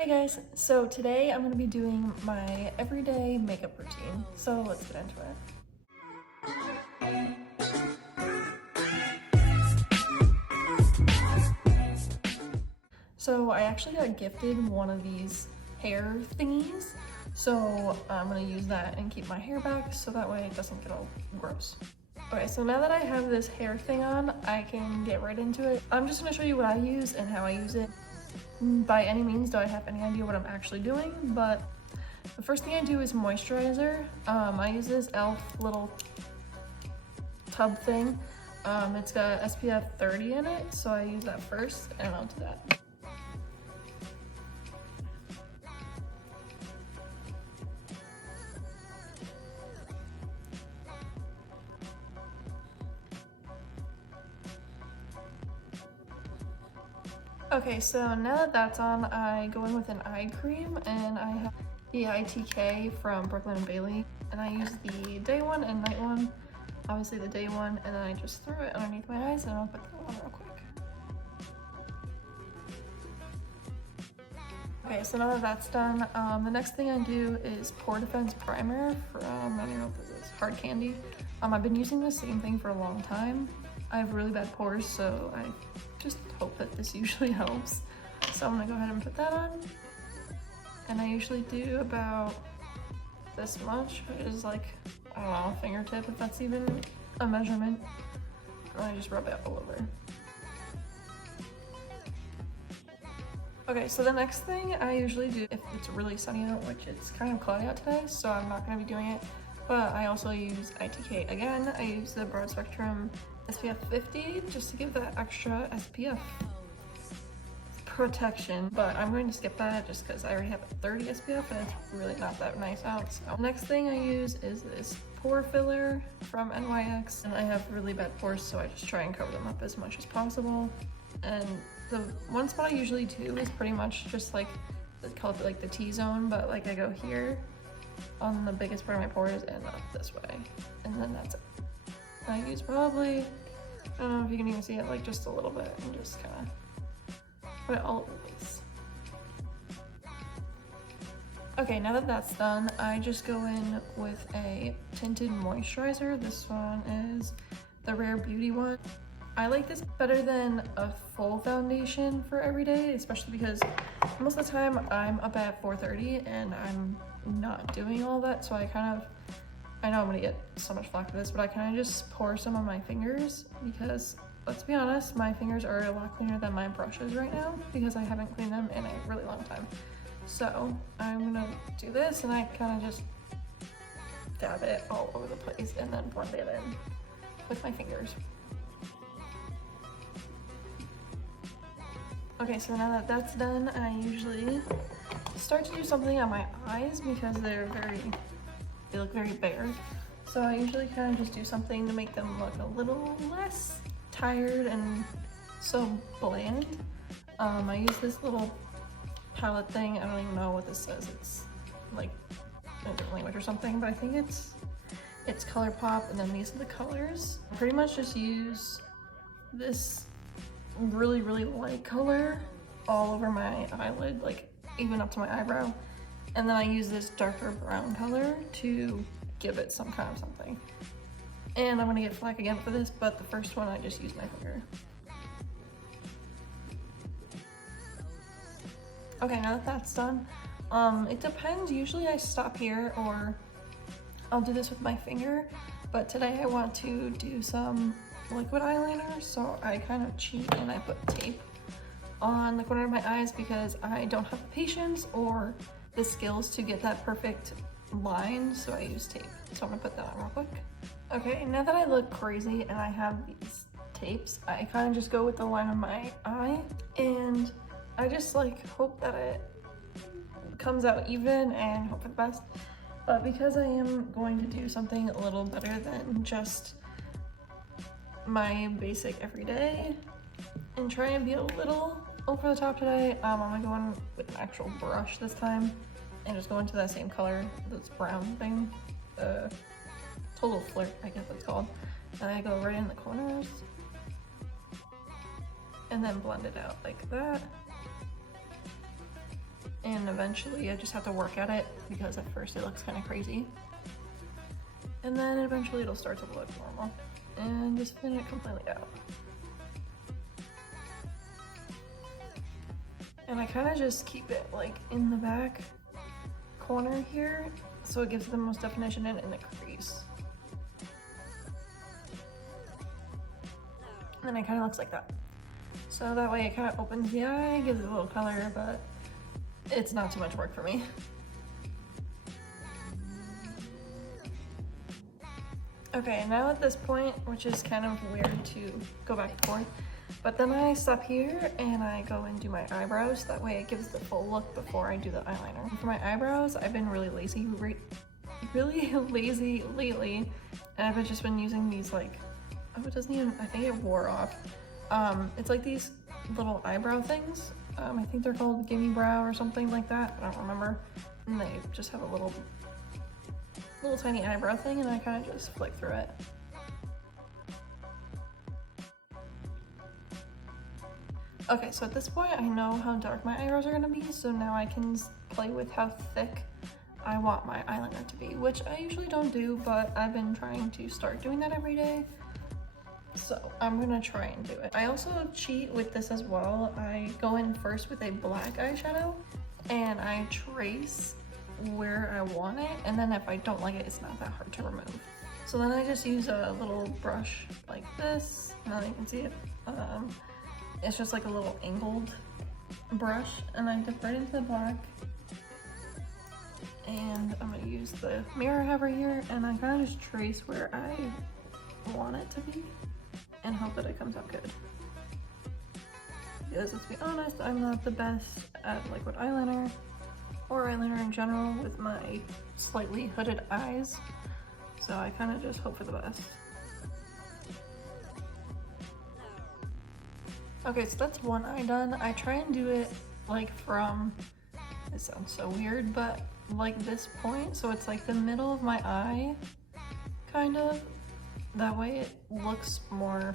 Hey guys, so today I'm going to be doing my everyday makeup routine, so let's get into it. So I actually got gifted one of these hair thingies, so I'm going to use that and keep my hair back so that way it doesn't get all gross. Okay, so now that I have this hair thing on, I can get right into it. I'm just going to show you what I use and how I use it. By any means do I have any idea what I'm actually doing, but the first thing I do is moisturizer. I use this e.l.f. little tub thing. It's got SPF 30 in it, so I use that first and I'll do that. Okay, so now that that's on, I go in with an eye cream, and I have the ITK from Brooklyn & Bailey, and I use the day one and night one. Obviously the day one, and then I just throw it underneath my eyes and I'll put that on real quick. Okay, so now that that's done, the next thing I do is Pore Defense Primer from, I don't know if this is Hard Candy. I've been using the same thing for a long time. I have really bad pores, so I just hope that this usually helps. So I'm gonna go ahead and put that on. And I usually do about this much, which is like, I don't know, a fingertip, if that's even a measurement. And I just rub it all over. Okay, so the next thing I usually do, if it's really sunny out, which it's kind of cloudy out today, so I'm not gonna be doing it, but I also use ITK again. I use the Broad Spectrum SPF 50 just to give that extra SPF protection, but I'm going to skip that just because I already have a 30 SPF and it's really not that nice out. So next thing I use is this pore filler from NYX, and I have really bad pores, so I just try and cover them up as much as possible. And the one spot I usually do is pretty much just like, they call it like the T-zone, but like I go here on the biggest part of my pores and up this way, and then that's it. I use probably, I don't know if you can even see it, like just a little bit, and just kind of put it all over the place. Okay, now that that's done, I just go in with a tinted moisturizer. This one is the Rare Beauty one. I like this better than a full foundation for every day, especially because most of the time I'm up at 4:30 and I'm not doing all that, so I know I'm gonna get so much flack for this, but I kind of just pour some on my fingers because, let's be honest, my fingers are a lot cleaner than my brushes right now because I haven't cleaned them in a really long time. So I'm gonna do this, and I kind of just dab it all over the place and then blend it in with my fingers. Okay, so now that that's done, I usually start to do something on my eyes because they look very bare. So I usually kind of just do something to make them look a little less tired and so bland. I use this little palette thing. I don't even know what this says. It's like in a different language or something, but I think it's ColourPop, and then these are the colors. I pretty much just use this really light color all over my eyelid, like even up to my eyebrow. And then I use this darker brown color to give it some kind of something. And I'm gonna get flack again for this, but the first one I just use my finger. Okay, now that that's done, it depends. Usually I stop here or I'll do this with my finger, but today I want to do some liquid eyeliner, so I kind of cheat and I put tape on the corner of my eyes because I don't have the patience or the skills to get that perfect line, so I use tape. So I'm gonna put that on real quick. Okay, now that I look crazy and I have these tapes, I kind of just go with the line of my eye, and I just like hope that it comes out even and hope for the best. But because I am going to do something a little better than just my basic everyday and try and be a little over the top today, I'm gonna go in with an actual brush this time and just go into that same color, this brown thing, Total Flirt, I guess it's called. And I go right in the corners and then blend it out like that. and eventually I just have to work at it because at first it looks kind of crazy. And then eventually it'll start to look normal. And just thin it completely out. And I kind of just keep it like in the back corner here so it gives the most definition in the crease. And it kind of looks like that. So that way it kind of opens the eye, gives it a little color, but it's not too much work for me. Okay, now at this point, which is kind of weird to go back and forth, but then I stop here and I go and do my eyebrows. That way it gives the full look before I do the eyeliner. For my eyebrows, I've been really lazy lately, and I've just been using these like, oh, it doesn't even, I think it wore off. It's like these little eyebrow things. I think they're called Gimme Brow or something like that. I don't remember. And they just have a little tiny eyebrow thing, and I kind of just flick through it. Okay, so at this point I know how dark my eyebrows are gonna be, so now I can play with how thick I want my eyeliner to be, which I usually don't do, but I've been trying to start doing that every day. So I'm gonna try and do it. I also cheat with this as well. I go in first with a black eyeshadow and I trace where I want it, and then if I don't like it, it's not that hard to remove. So then I just use a little brush like this. Now you can see it. It's just like a little angled brush, and I dip right into the black. And I'm gonna use the mirror I have right here, and I kind of just trace where I want it to be and hope that it comes out good. Because let's be honest, I'm not the best at liquid eyeliner or eyeliner in general with my slightly hooded eyes, so I kind of just hope for the best. Okay, so that's one eye done. I try and do it like from, it sounds so weird, but like this point, so it's like the middle of my eye, kind of. That way it looks more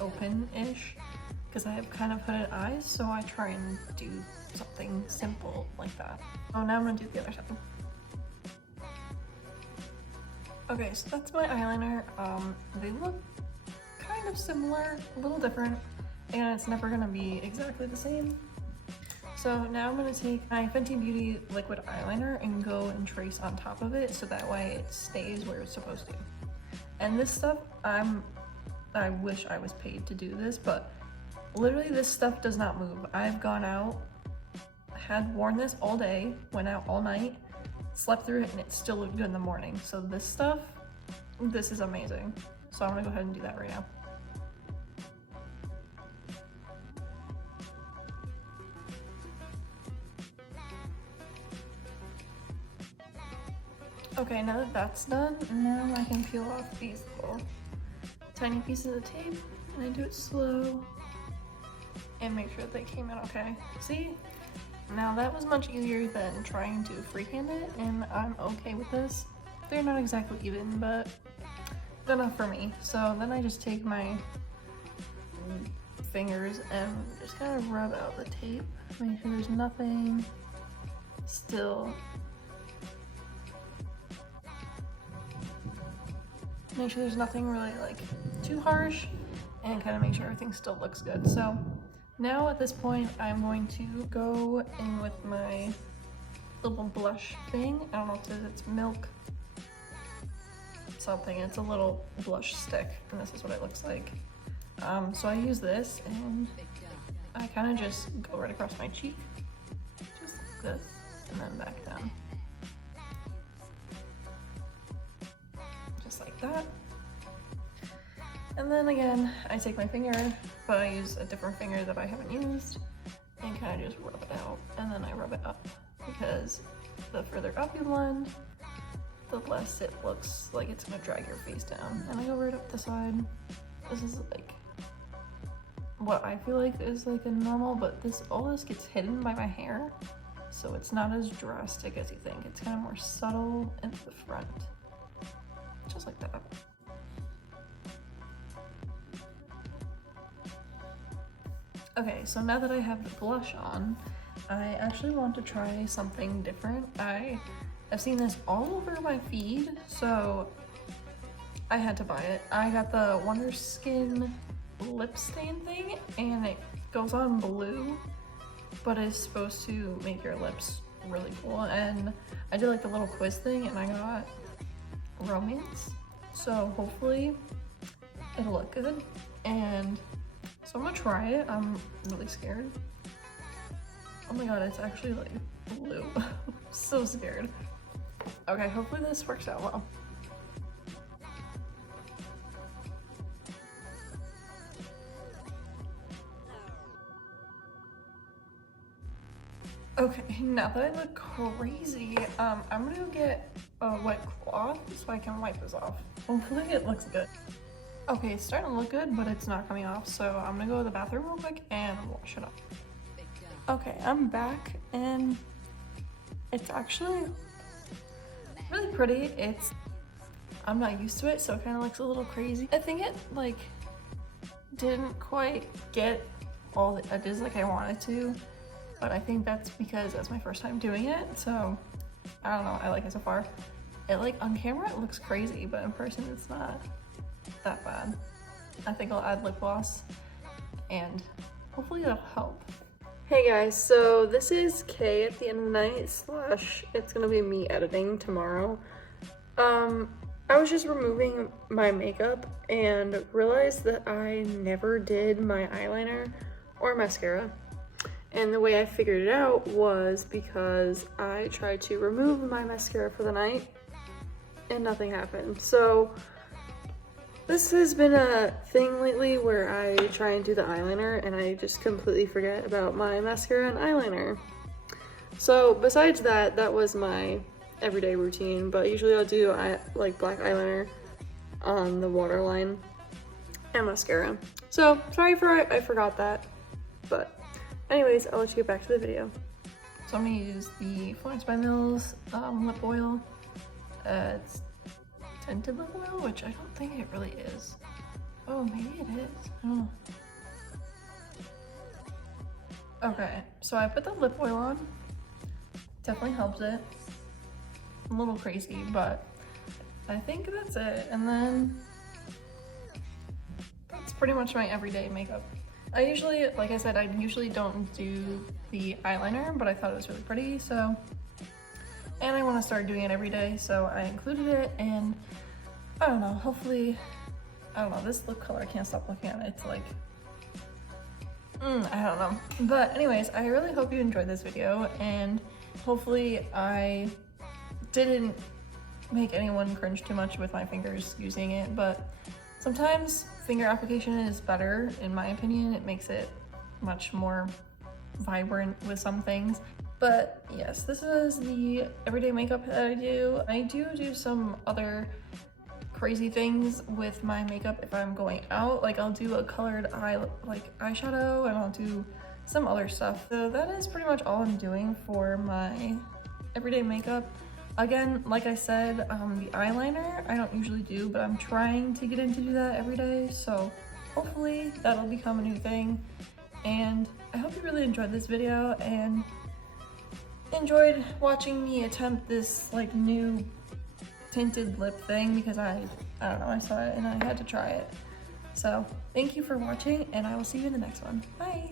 open-ish, because I have kind of hooded eyes, so I try and do something simple like that. Oh, now I'm gonna do the other side. Okay, so that's my eyeliner. They look kind of similar, a little different, and it's never gonna be exactly the same. So now I'm gonna take my Fenty Beauty liquid eyeliner and go and trace on top of it so that way it stays where it's supposed to. And this stuff, I wish I was paid to do this, but literally this stuff does not move. I've gone out, had worn this all day, went out all night, slept through it, and it still looked good in the morning. So this stuff, this is amazing. So I'm gonna go ahead and do that right now. Okay, now that that's done, now I can peel off these little tiny pieces of tape, and I do it slow and make sure that they came out okay. See? Now that was much easier than trying to freehand it, and I'm okay with this. They're not exactly even, but good enough for me. So then I just take my fingers and just kind of rub out the tape, make sure there's nothing still. Make sure there's nothing really like too harsh, and kind of make sure everything still looks good. So now at this point, I'm going to go in with my little blush thing. I don't know if it says it's milk something. It's a little blush stick, and this is what it looks like. So I use this, and I kind of just go right across my cheek, just like this, and then back down. Just like that. And then again, I take my finger, but I use a different finger that I haven't used, and kind of just rub it out, and then I rub it up, because the further up you blend, the less it looks like it's gonna drag your face down. And I go right up the side. This is like what I feel like is like a normal, but all this gets hidden by my hair, so it's not as drastic as you think. It's kind of more subtle into the front, just like that. Okay, so now that I have the blush on, I actually want to try something different. I've seen this all over my feed, so I had to buy it. I got the Wonder Skin lip stain thing, and it goes on blue, but it's supposed to make your lips really cool. And I did like the little quiz thing, and I got romance, so hopefully it'll look good. And so I'm gonna try it. I'm really scared. Oh my god, it's actually like blue. So scared. Okay, hopefully this works out well. Okay, now that I look crazy, I'm gonna go get a wet cloth so I can wipe this off. Hopefully it looks good. Okay, it's starting to look good, but it's not coming off, so I'm gonna go to the bathroom real quick and wash it off. Okay, I'm back, and it's actually really pretty. I'm not used to it, so it kind of looks a little crazy. I think it, like, didn't quite get all the edges like I wanted to. But I think that's because that's my first time doing it, so I don't know, I like it so far. It, like, on camera it looks crazy, but in person it's not that bad. I think I'll add lip gloss and hopefully it'll help. Hey guys, so this is Kay at the end of the night / it's gonna be me editing tomorrow. I was just removing my makeup and realized that I never did my eyeliner or mascara. And the way I figured it out was because I tried to remove my mascara for the night and nothing happened. So this has been a thing lately where I try and do the eyeliner and I just completely forget about my mascara and eyeliner. So besides that, that was my everyday routine, but usually I'll do like black eyeliner on the waterline and mascara. So sorry I forgot that, but anyways, I'll let you get back to the video. So I'm gonna use the Florence by Mills lip oil. It's tinted lip oil, which I don't think it really is. Oh, maybe it is. I don't know. Okay, so I put the lip oil on. Definitely helps it. I'm a little crazy, but I think that's it. And then that's pretty much my everyday makeup. I usually, like I said, I usually don't do the eyeliner, but I thought it was really pretty, so. And I want to start doing it every day, so I included it, and I don't know, hopefully, I don't know, this lip color, I can't stop looking at it. It's like, I don't know. But anyways, I really hope you enjoyed this video, and hopefully I didn't make anyone cringe too much with my fingers using it, but sometimes finger application is better, in my opinion. It makes it much more vibrant with some things. But yes, this is the everyday makeup that I do. I do some other crazy things with my makeup if I'm going out. Like I'll do a colored eyeshadow, and I'll do some other stuff. So that is pretty much all I'm doing for my everyday makeup. Again, like I said, the eyeliner I don't usually do, but I'm trying to get in to do that every day, so hopefully that'll become a new thing. And I hope you really enjoyed this video and enjoyed watching me attempt this like new tinted lip thing, because I don't know, I saw it and I had to try it. So thank you for watching, and I will see you in the next one. Bye!